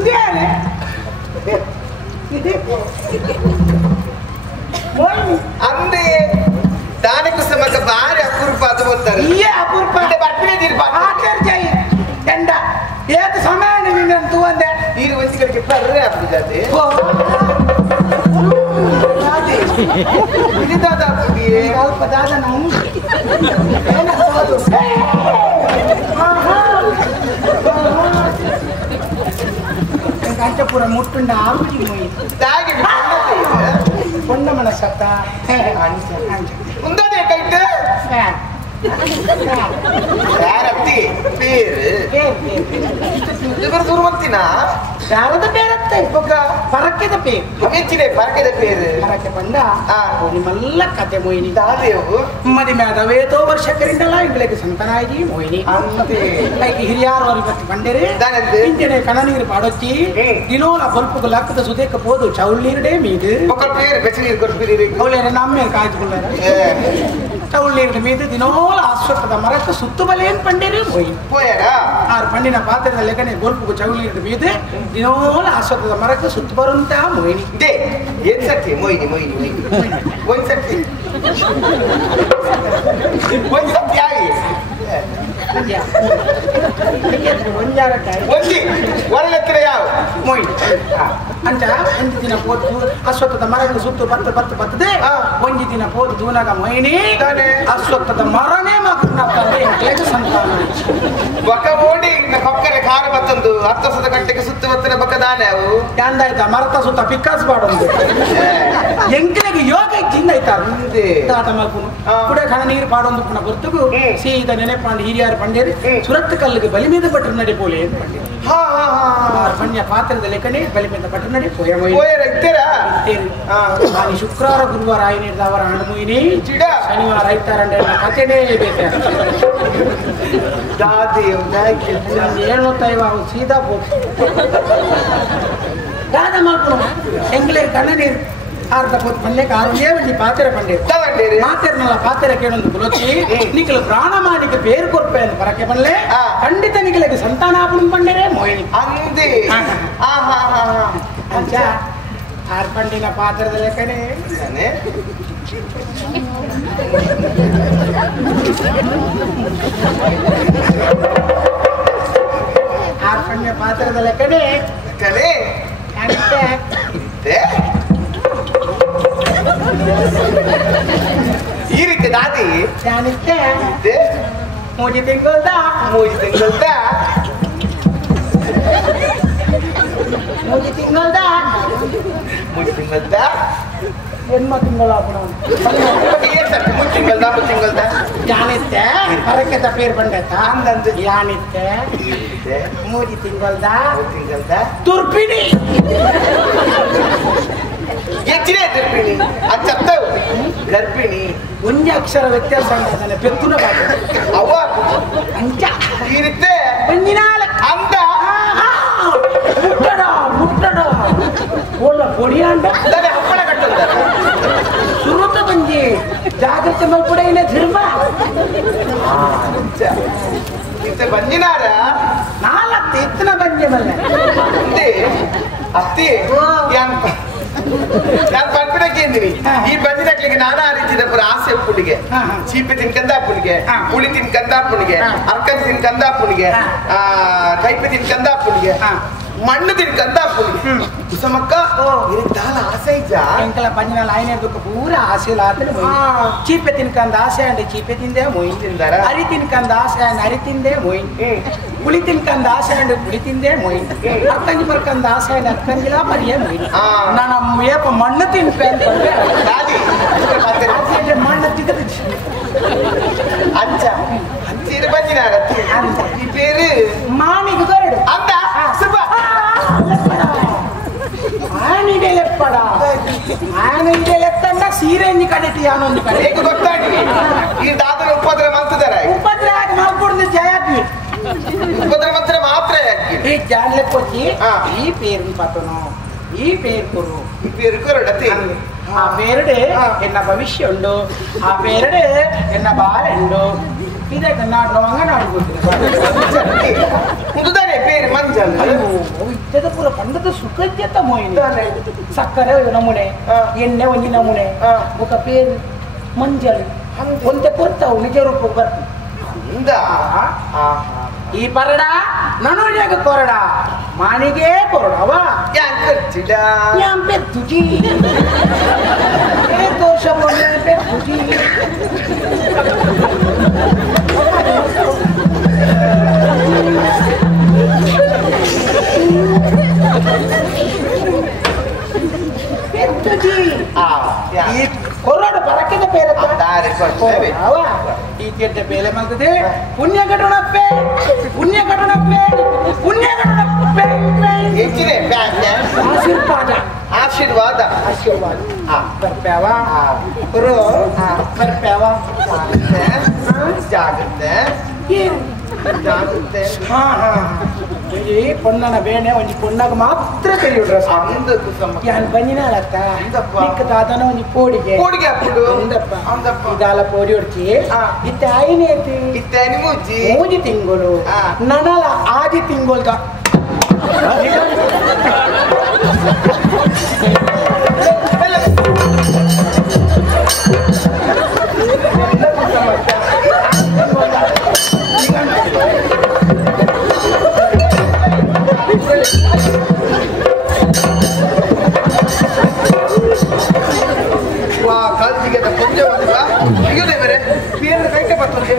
ಮುಂದೆ ಅಂದೆ ದಾನಕ್ಕೂ ಸಮಕ ಬಾರಿ ಅಪೂರ್ವ ಅದು ಬರ್ತಾರೆ ಈ ಅಪೂರ್ವ ಬರ್ತೀನಿ ಜೈ ಎಂಡ ಏತ್ ಸಮಯ ನಿಂಗಂತೂ ಅಂದೆ ಈಗ ಒಂಚಿಗಳಿಗೆ ಬರ್ರೆ ಆಗ್ತಿದ್ದಾತೆ ಇದಾದ ಸ್ವಲ್ಪ ದಾದ ನಾವು ಕಾಂಚಪುರ ಮುಟ್ಟುಂಡ ಆಗುಡಿ ಮೊಯ್ ತಾಗಿ ಕೊಂಡ ಮನಸ್ಸತ್ತ ಮುಂದೆ ಕೈಟ್ ಯಾರತ್ತಿ பேரு இவர் துருவத்தினா ಯಾರದ பேரತ್ತೆ ಇವಾಗ ಪರಕ್ಕೆದ ಪೇರು ಅವೆಚ್ಚಿನೆ ಪರಕ್ಕೆದ ಪೇರು ಪರಕ್ಕೆ ಬಂದ ನಿಮ್ಮಲ್ಲ ಕತೆ ಮೊಯ್ನಿ ದಾದೇವು ಮದಿ ಮೇದವೇತೋ ವರ್ಷಕರಿಂದಲ್ಲ ಇಂಗ್ಲಿಗೆ ಸಂತನಾಗಿ ಮೊಯ್ನಿ ಅಂತೆ ಲೈಕ್ ಹಿರಿಯಾರು ಅವ್ರಿಗೆ ಬತ್ತಿ ಬಂಡೇರಿ ಇಂಜನೆ ಕಣನೀರು ಪಾಡೊಚ್ಚಿ ದಿನೋಲ ಬಲ್ಪು ಲಕ್ಕದ ಸುದೇಕ ಪೋದು ಚೌಳ್ಳೀರ್ಡೇ ಮೀದು ಮಕ್ಕಳ ಪೇರು ಬೆಚ್ಚನೀರು ಕೊಡ್ಬಿರಿ ಅವಳೇರ ನಮ್ಮೇ ಕಾಯ್ದುಕೊಳ್ಳಾರ ಚೌಳ್ಳೀರ್ಡ ಮೀದು ದಿನೋಲ ಅಶ್ವತ್ಥದ ಮರಕ್ಕೆ ಸುತ್ತು ಬಲೆಯನ್ನು ಪಂಡೇರಿ ಮೊಯ್ನಿ போயாரா ಆರು ಪಂಡಿನ ಪಾತ್ರದ ಲೆಕ್ಕನೆ ಗೋಲ್ಪು ಚೌಳ್ಳೀರ್ಡ ಮೀದು ದಿನೋಲ ಅಶ್ವತ್ಥದ ಮರಕ್ಕೆ ಸುತ್ತು ಬರುವಂತ ಮೊಯ್ನಿ ದೇ ಏನ್ ಸತ್ತಿ ಮೊಯ್ನಿ ಒಂದ್ ಸತ್ತಿ ಆಗಿ ಒಂದಿ ಒಳ್ಳೆತ್ತಿರ ಯಾವ ಮೊಯ್ನಿ ಅಂಚ ಒಂದು ದಿನ ಪೋದು ಅಶ್ವತ್ಥದ ಮರಕ್ಕೆ ಸುತ್ತು ಬರ್ತದೆ ಒಂದು ದಿನ ಪೋದು ದೂನಾಗ ಮೊಯ್ನಿ ಅಶ್ವತ್ಥದ ಮರನೇ ಮಕ್ಕಳು ಸಂತಾನ ಬಕ ಓಡಿ ಪಕ್ಕನೆ ಕಾರು ಬತ್ತೊಂದು 10 ವರ್ಷದ ಗಂಟೆಗೆ ಸುತ್ತು ಬತ್ತನ ಬಕ್ಕದಾನೆ ಅವು ಯಾಂದಾಯ್ತಾ ಮರತ ಸುತ್ತ ಪಿಕ್ಕಾಸ್ ಬಾಡೊಂದು ಎಂಕಲಿಗೆ ಯೋಗ ಇಚ್ಚಿಂದ ಆಯ್ತಾರ ತಾತ ಮಲ್ಪುನು ಕುಡೆ ಕಣ ನೀರು ಪಾಡೊಂದು ಪುನಃ ಬರ್ತುಗು ಸೀದ ನೆನೆಪಾಂಡು ಹಿರಿಯಾರು ಪಂಡೇರಿ ಸುರತ್ ಕಲ್ಲಿಗೆ ಬಲಿ ಮೀದ ಭಟ್ರು ನಡಿಪೋಲೆ ಅಂತ ಪಂಡೇರಿ ಪಣ್ಯ ಪಾತ್ರದ ಲೆಕ್ಕನೆ ಬಲಿ ಮೀದ ಭಟ್ರು ನಡಿಪೋಯ ನಾನು ಶುಕ್ರವಾರ ಗುರುವಾರ ಆಯ್ನಿಡ್ದ ಅವರ ಹಣ್ಣುಮುಯಿನಿ ಶನಿವಾರ ಐತಾರಂಡೆ ಕಥೆನೇ ಬೇಕಾರೆ ಏನು ನೋಡ್ತಾಯಿವ ಅವು ಸೀದಾ ದಾದ ಮಾಡ್ಕೊಂಡು ಎಂಗ್ಲೇ ಕಣ್ಣ ನೀರು ಆರ್ದ ಪೋತ್ ಪಲ್ಯಕ್ಕೆ ಆರುಂಡೇ ಒಂದು ಪಾತ್ರೆ ಪಂಡೇರು ಮಾತೆರ್ನಲ್ಲ ಪಾತ್ರೆ ಕೇಳೊಂದು ಗುಲೋಚಿ ನಿಖಲು ಪ್ರಾಣ ಮಾಡಿಗೆ ಬೇರು ಕೊರ್ಪೆ ಅಂತ ಪರಕ್ಕೆ ಬನ್ಲೆ ಖಂಡಿತ ನಿಖಲಿಗೆ ಸಂತಾನಾಪುಣ ಪಂಡೇರೆ ಮೋಹಿನಿ ಅಂದೆ ಅಂಚ ಆರ್ ಪಂಡಿನ ಪಾತ್ರದ ಲೆಕ್ಕನೆ ಆರ್ ಪಂಡಿನ ಪಾತ್ರದ ಲೆಕ್ಕನೆ ಕಲೆ ಈ ರೀತಿ ದಾದಿ ಮೂಜಿ ತಿಂಗಳದ ಹೆಣ್ಮ ತಿಂಗಳ ಮುಚ್ಚಿಂಗಲ್ದ ಯಾನಿತ್ತೆ ಪರಕ್ಕೆ ತಪ್ಪೇರು ಬಂದೈತ ಅಂದಂದು ಯಾನಿತ್ತೆ ಮೂಜಿ ತಿಂಗಳದ ತುರ್ಪಿಣಿ ಹೆಚ್ಚಿನೇ ಗರ್ಭಿಣಿ ಅದು ಚಪ್ತವು ಗರ್ಭಿಣಿ ಒಂದೇ ಅಕ್ಷರ ವ್ಯತ್ಯಾಸ ಅಂತಾನೆ ಪೆತ್ತುನ ಬಾಗಿ ಅವ್ವ ಅಂಚ ಇರುತ್ತೆ ಬಂದಿನಾಲ ಅಂತ ಮುಟ್ಟಡ ಒಳ್ಳ ಪೊಡಿ ಅಂಟ ಹಪ್ಪಳ ಕಟ್ಟುತ್ತಾರೆ ಸುರುತ ಬಂಜಿ ಜಾಗ್ರತೆ ಮಲ್ಪುಡ ಇಲ್ಲ ಧರ್ಮ ಇಂತ ಬಂದಿನಾರ ನಾಲ್ಕು ಎತ್ತಿನ ಬಂಜೆ ಮಲ್ಲ ಅತ್ತಿ ನಾನು ಪಲ್ಪಡಕ್ಕೆ ಈ ಬಂದಿನಕ್ಲಿಗೆ ನಾನಾ ರೀತಿಯ ಪುರ ಆಸೆ ಪುಡಿಗೆ ಚೀಪೆ ತಿನ್ಕಂದ ಪುಡಿಗೆ ಪುಳಿ ತಿನ್ಕಂದ ಪುಡಿಗೆ ಅರ್ಕನ್ ತಿನ್ಕಂದ ಪುಡಿಗೆ ಕೈಪೆ ತಿನ್ಕಂದ ಪುಡಿಗೆ ಮಣ್ಣು ತಿನ್ಕಂದ ಪುಡಿಗೆ ಕುಸಮಕ್ಕ ಇರತ್ತಾಲ ಆಸೆ ಇದ್ದ ಎಂಕಲ ಪಂಜನಾಲ ಆಯ್ನೆ ದುಃಖ ಪೂರ ಆಸೆ ಲಾತನೆ ಚೀಪೆ ತಿನ್ಕಂದ ಆಸೆ ಅಂಡೆ ಚೀಪೆ ತಿಂದೆ ಮೊಯ್ ತಿಂದಾರ ಅರಿ ತಿನ್ಕಂದ ಆಸೆ ಅಂಡೆ ಅರಿ ತಿಂದೆ ಮೊಯ್ ಪುಳಿ ತಿನ್ಕಂದ ಆಸೆ ಅಂಡೆ ಪುಳಿ ತಿಂದೆ ಮೊಯ್ ಅಕ್ಕಂಜಿ ಬರ್ಕಂದ ಆಸೆ ಅಂಡೆ ಅಕ್ಕಂಜಿಲ ಪರಿಯೇ ಮೊಯ್ ನಾನು ಏಪ ಮಣ್ಣು ತಿನ್ಪೆ ಅಂತ ಮಣ್ಣು ತಿಂದ್ರೆ ಅಂಚ ಅಂಚೀರು ಬಂದಿನಾರ ಈ ಪೇರು ಮಾಣಿಗೆ ಗರಡು ಅಂತ ಸುಬ್ಬ ಆನಿಗೆ ಲೆಪ್ಪಡ ಆನಿಗೆ ಲೆತ್ತಂಡ ಸೀರೆಂಜಿ ಕಡೆಟಿ ಯಾನೊಂದು ಕಡೆ ಹೇಗೆ ಗೊತ್ತಾಗಿ ಈ ದಾದರ ಉಪದ್ರ ಮಾಡ್ತಿದ್ದಾರೆ ಉಪದ್ರ ಆಗಿ ಮಾಡ್ಕೊಡ್ದು ಜಯಾದ್ವಿ ಉಪದ್ರ ಮಾತ್ರ ಮಾತ್ರ ಈ ಜಾನ್ಲೆ ಕೊಚ್ಚಿ ಈ ಪೇರು ಪಾತನು ಈ ಪೇರು ಕೊರು ಈ ಪೇರು ಕೊರಡತಿ ಆ ಪೇರುಡೆ ಎನ್ನ ಭವಿಷ್ಯ ಉಂಡು ಆ ಪೇರುಡೆ ಎನ್ನ ಬಾಳೆ ಉಂಡು ಇದೇ ಕರ್ನಾಟಕ ಅಂಗನಾಡು ಮುಂದುದಾನೆ ಬೇರೆ ಮಂಜಲ್ ಇದ್ದದ ಪೂರ ಪಂಡದ ಸುಖಜ್ಯತ ಮೋಯಿನಿ ಸಕ್ಕರೆ ನಮೂನೆ ಎಣ್ಣೆ ಒಂಜಿ ನಮೂನೆ ఒక పేరు ಮಂಜಲ್ ಒಂದೇ ಕೊಡ್ತಾವು ನಿಜ ರೂಪ ಬರ್ತಿ ಈ ಪರಡ ನನಗೆ ಕೊರಡ ಮಾನಿಗೆ ಕೊರಡವ ಯಾಂ ಪೆತ್ತುಜಿ ತೋರ್ಷ ಪೆತ್ತುಜಿ ಈ ಕೊರಡು ಬರಕಿದ ಬೇರೆ ಈ ತಿಂಟ ಬೇಲೆ ಮಾಡ್ತದೆ ಪುಣ್ಯ ಕಟುಣಪ್ಪೆ ಪುಣ್ಯ ಕಟುಣಪ್ಪೆ ಪುಣ್ಯ ಕಟುಣಪ್ಪೆ ಆಶೀರ್ವಾದ ಆಶೀರ್ವಾದ ಆಶೀರ್ವಾದ ಬರ್ಪ್ಯಾವ ಗುರು ಬರ್ಪ್ಯಾವ ಜಾಗ್ರತೆ ಜಾಗ್ರತೆ ಹಾ ಹಾ ಒಂಜಿ ಪೊನ್ನನ ಬೇಣೆ ಒಂಜಿ ಪೊನ್ನಾಗ ಮಾತ್ರ ಕೈಯುಡ್ರ ಯಾನ್ ಬಂದಿನಾಲತ್ತ ನಿಕ್ಕ ದಾದನ ಒಂಜಿ ಪೋಡಿಗೆ ಪೋಡಿಗೆ ಅಪ್ಪುಡು ಇದಾಲ ಪೋಡಿ ಹೊಡ್ಚಿ ಇತ್ತೆ ಆಯ್ನೇತಿ ಇತ್ತೆ ಮೂಜಿ ಮೂಜಿ ತಿಂಗಳು ನನಲ ಆದಿ ತಿಂಗೊಳ್ದ ಕಲ್ತಿಗೆ ಪುಣ್ಯ ಕೊಂಚ ಬೇರೆ ಬೇರೆ ಕೈಗೆ ಬರ್ತದೆ